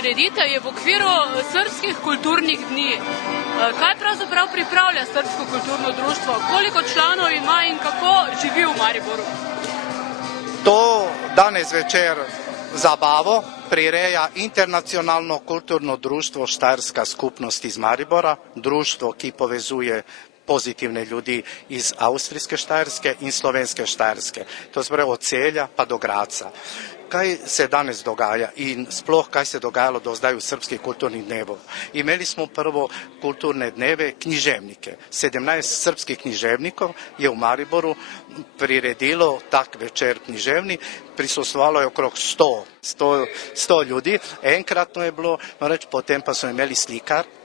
prireditev je v okviru srbskih kulturnih dni. Kaj pravzaprav pripravlja Srbsko kulturno društvo? Koliko članov ima in kako živi v Mariboru? To danes večer zabavo prireja Internacionalno kulturno društvo Štajerska skupnost iz Maribora, društvo, ki povezuje pozitivne ljudi iz avstrijske Štajerske in slovenske Štajerske. To je od Celja pa do Graca. Kaj se danes dogaja in sploh kaj se dogajalo do zdaj v srpskih kulturnih dnevov? Imeli smo prvo kulturne dneve književnike. 17 srpskih književnikov je v Mariboru priredilo tak večer književni, prisustvovalo je okrog 100 ljudi, enkratno je bilo, potem pa so imeli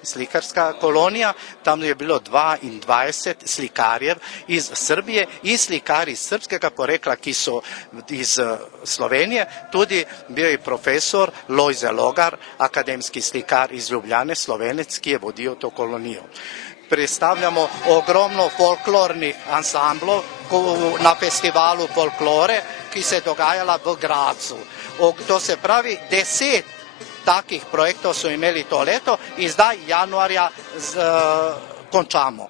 slikarska kolonija, tam je bilo 22 slikarjev iz Srbije in slikari iz srpskega porekla, ki so iz Slovenije, tudi bil je profesor Lojze Logar, akademski slikar iz Ljubljane, Slovenec, ki je vodil to kolonijo. Predstavljamo ogromno folklornih ansamblov na festivalu folklore, ki se je dogajala v Gracu. To se pravi, 10 takih projektov so imeli to leto in zdaj januarja končamo.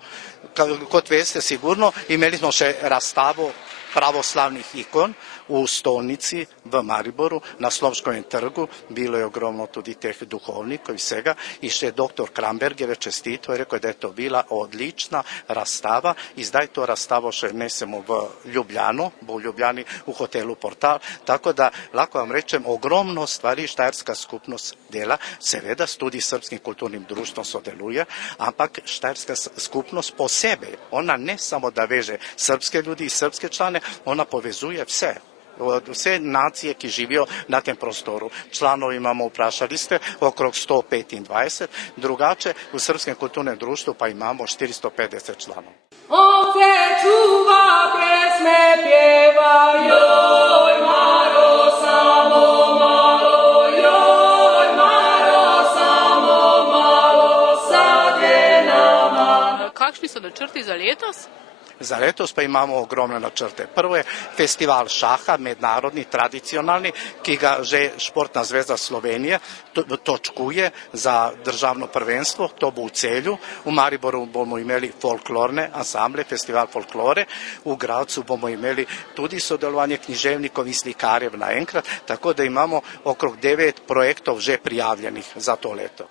Kot veste sigurno, imeli smo še razstavo pravoslavnih ikon v stolnici v Mariboru, na Slomškovem trgu, bilo je ogromno tudi teh duhovnikov in vsega, in še dr. Kramberger je čestito, je rekel, da je to bila odlična razstava in zdaj to razstavo še nesemo v Ljubljano, bo v Ljubljani v hotelu Portal, tako da lahko vam rečem, ogromno stvari Štajerska skupnost dela, seveda tudi s Srpskim kulturnim društvom sodeluje, ampak Štajerska skupnost posebej, ona ne samo da veže srpske ljudi, srpske člane, ona povezuje vse nacije, ki živijo na tem prostoru. Članov imamo, vprašali ste, okrog 125, drugače v Srpskem kulturnem društvu pa imamo 450 članov. Ovce čuva, pesme pjeva, joj Maro, samo malo, joj Maro, samo malo, sade nama. Kakšni so načrti za letos? Za letos pa imamo ogromne načrte. Prvo je festival šaha, mednarodni, tradicionalni, ki ga že Športna zveza Slovenije točkuje za državno prvenstvo, to bo v Celju. V Mariboru bomo imeli folklorne ansamble, festival folklore, v Gracu bomo imeli tudi sodelovanje književnikov in slikarjev naenkrat, tako da imamo okrog 9 projektov že prijavljenih za to leto.